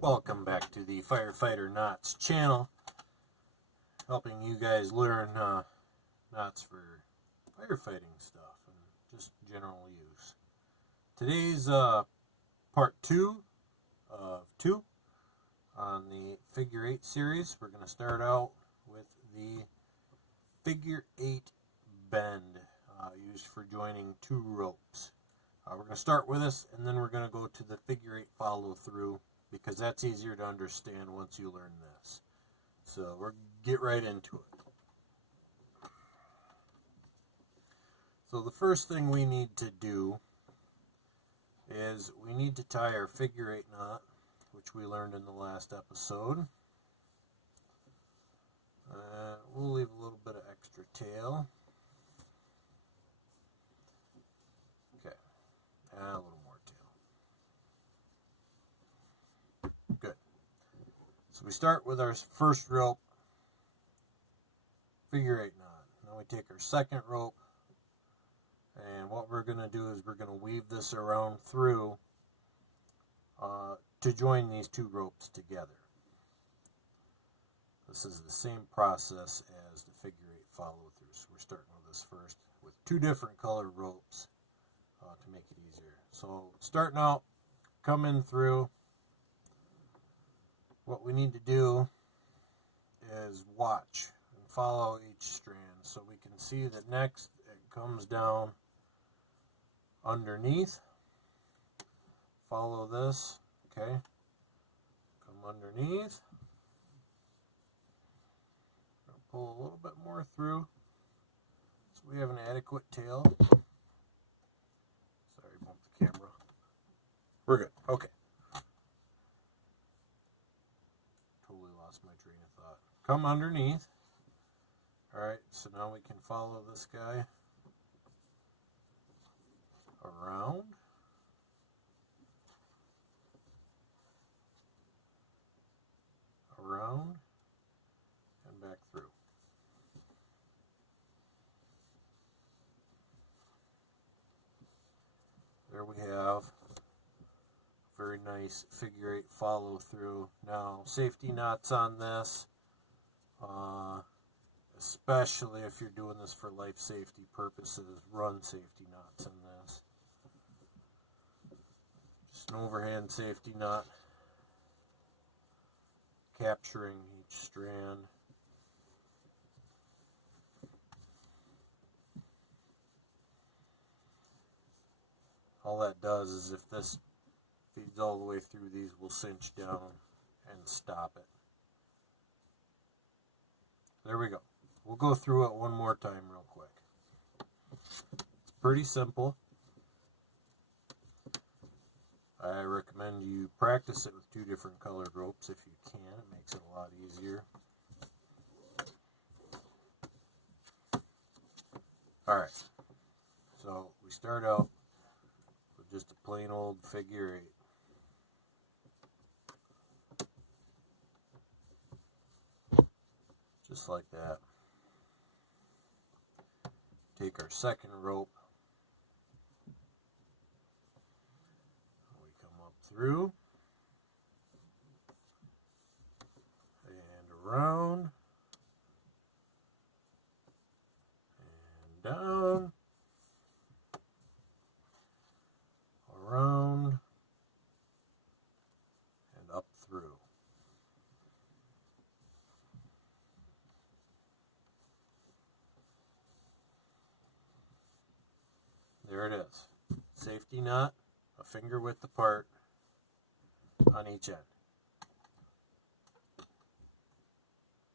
Welcome back to the Firefighter Knots channel, helping you guys learn knots for firefighting stuff and just general use. Today's part 2 of 2 on the figure 8 series. We're going to start out with the figure 8 bend used for joining two ropes. We're going to start with this, and then we're going to go to the figure 8 follow through, because that's easier to understand once you learn this. So we'll get right into it. So the first thing we need to do is we need to tie our figure 8 knot, which we learned in the last episode. We'll leave a little bit of extra tail. Okay, a little more tail. Good. So we start with our first rope, figure 8 knot. Now we take our second rope, and what we're going to do is we're going to weave this around through to join these two ropes together. This is the same process as the figure 8 follow through. So we're starting with this first with two different colored ropes to make it easier. So starting out, come in through. What we need to do is watch and follow each strand so we can see that next it comes down underneath. Follow this, okay? Come underneath. Pull a little bit more through so we have an adequate tail. Sorry, bumped the camera. We're good. Okay. Totally lost my train of thought. Come underneath. Alright, so now we can follow this guy around. Around. And back through. There we have a very nice figure 8 follow through. Now, safety knots on this, especially if you're doing this for life safety purposes, run safety knots in this. Just an overhand safety knot, capturing each strand. All that does is if this feeds all the way through, these will cinch down and stop it. There we go. We'll go through it one more time real quick. It's pretty simple. I recommend you practice it with two different colored ropes if you can. It makes it a lot easier. Alright, so we start out with just a plain old figure 8. Just like that. Take our second rope. We come up through. And around. And down. Around. And up through. There it is. Safety knot, a finger width apart on each end.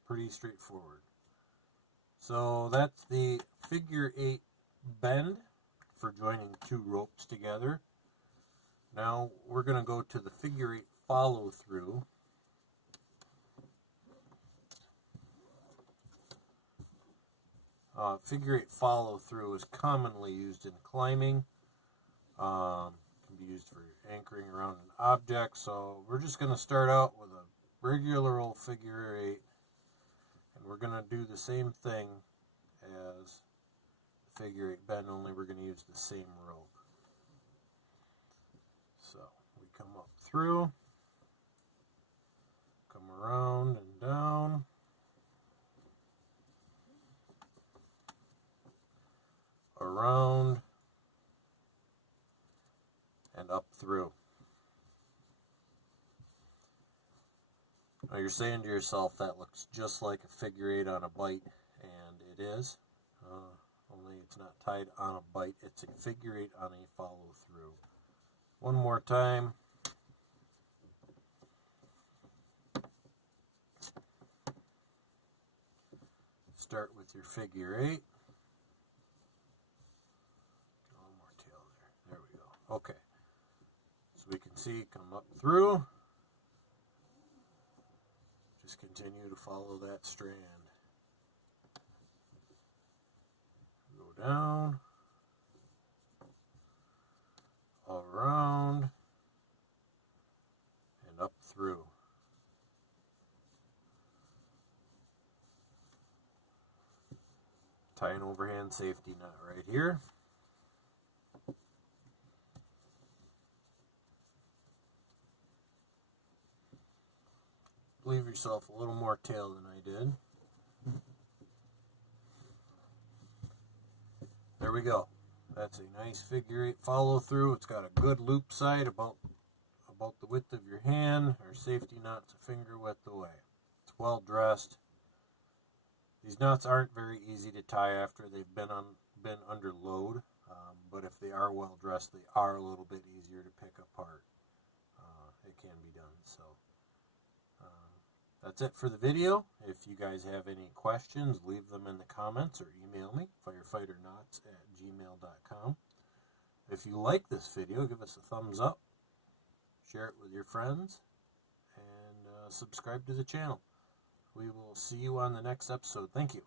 Pretty straightforward. So that's the figure 8 bend for joining two ropes together. Now we're going to go to the figure 8 follow through. Figure 8 follow through is commonly used in climbing. Can be used for anchoring around an object. So we're just going to start out with a regular old figure 8, and we're going to do the same thing as figure 8 bend, only we're going to use the same rope. So we come up through, Now you're saying to yourself, that looks just like a figure 8 on a bite, and it is. Only it's not tied on a bite, it's a figure 8 on a follow through. One more time. Start with your figure 8. Get a little more tail there. There we go. Okay. So we can see come up through. Just continue to follow that strand. Go down. Around. And up through. Tie an overhand safety knot right here. Leave yourself a little more tail than I did. There we go. That's a nice figure 8 follow through. It's got a good loop side about the width of your hand. Our safety knot's a finger width away. It's well dressed. These knots aren't very easy to tie after they've been under load, but if they are well dressed, they are a little bit easier to pick apart. It can be done. So that's it for the video. If you guys have any questions, leave them in the comments or email me, firefighterknots@gmail.com. If you like this video, give us a thumbs up, share it with your friends, and subscribe to the channel. We will see you on the next episode. Thank you.